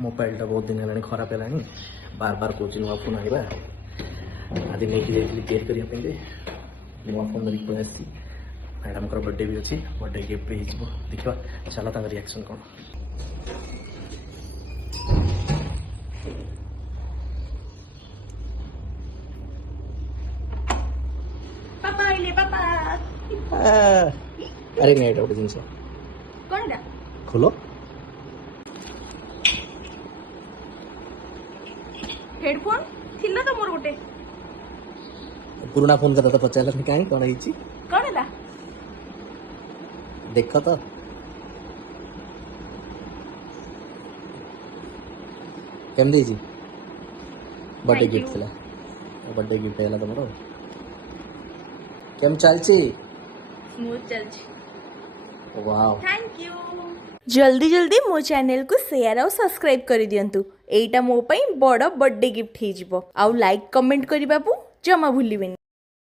मोबाइलटा बहुत दिन है खराब है बार बार कौच नुआ फोन आवा आज नहीं जाइए चेक करने नुआ फोन धरिक पलि आसी मैडम को बर्थडे भी अच्छी बर्थडे गिफ्ट भी हो देखा चला रिएक्शन कौन पापा आइले पापा अरे नहीं गोटे जिन कौन खोलो हेडफोन थिला तो मोर गोटे पुराना फोन करता तो पचार कहीं कौन है कौन है देख तो केमती बर्थडे गिफ्ट थी बर्थडे गिफ्ट है तुम केम चलची स्मूथ चलची वाओ थैंक यू जल्दी जल्दी मो चैनल को शेयर और सब्सक्राइब कर दियंतु एटा मो पई बड़ बर्थडे गिफ्ट हे जिवो आउ लाइक कमेंट करबा जमा भूलिबेनी।